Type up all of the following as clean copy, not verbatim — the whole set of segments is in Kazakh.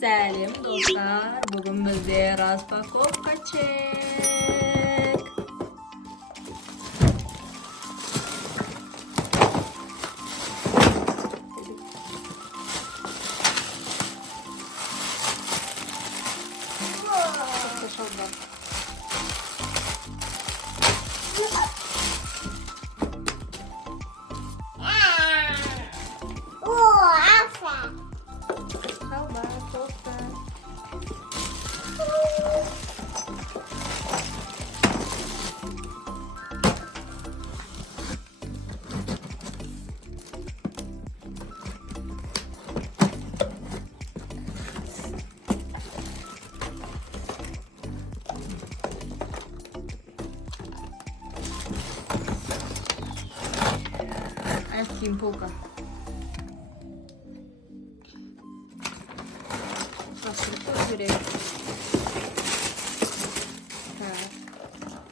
Сәлем достар, бүгін бізде распаковка чек. Полка.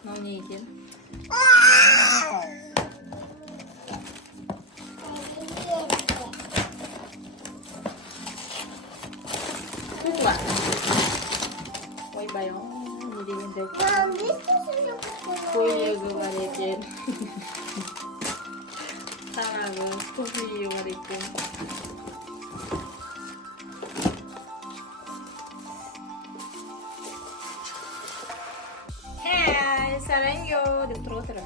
Мынау не екен? Кукла. Ойбай, не дегенде көйлегі бар екен. Тағы кофе бар екен. Сарайо деп тұр отыр.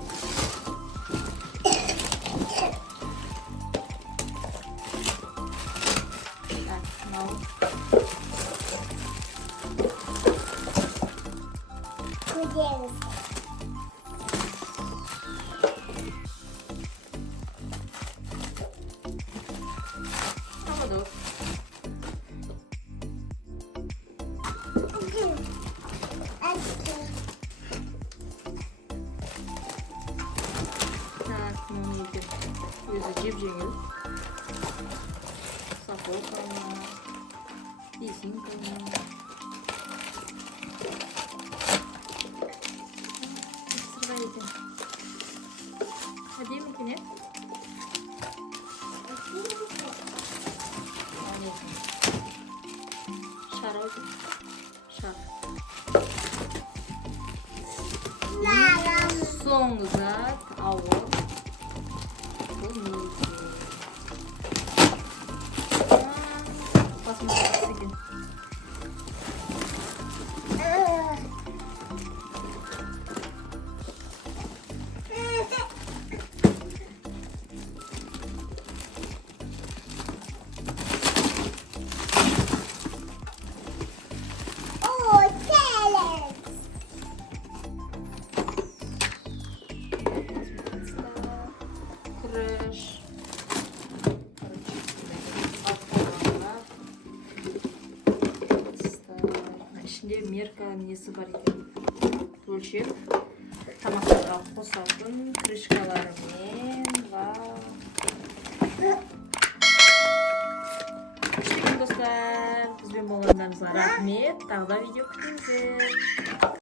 Мынау көдеміз. Өзі жеп-жеңіл. Сапока, резинка. Сырға екен. Әдемі екен, е? Шар ау. Шар. Соңғы зат ауыр. Мерка несі бар екен. Өлшеп тамақтарға қосатын крышкаларымен достар, бізбен болғандарыңызға рахмет. Тағы да видео күтіңіздер.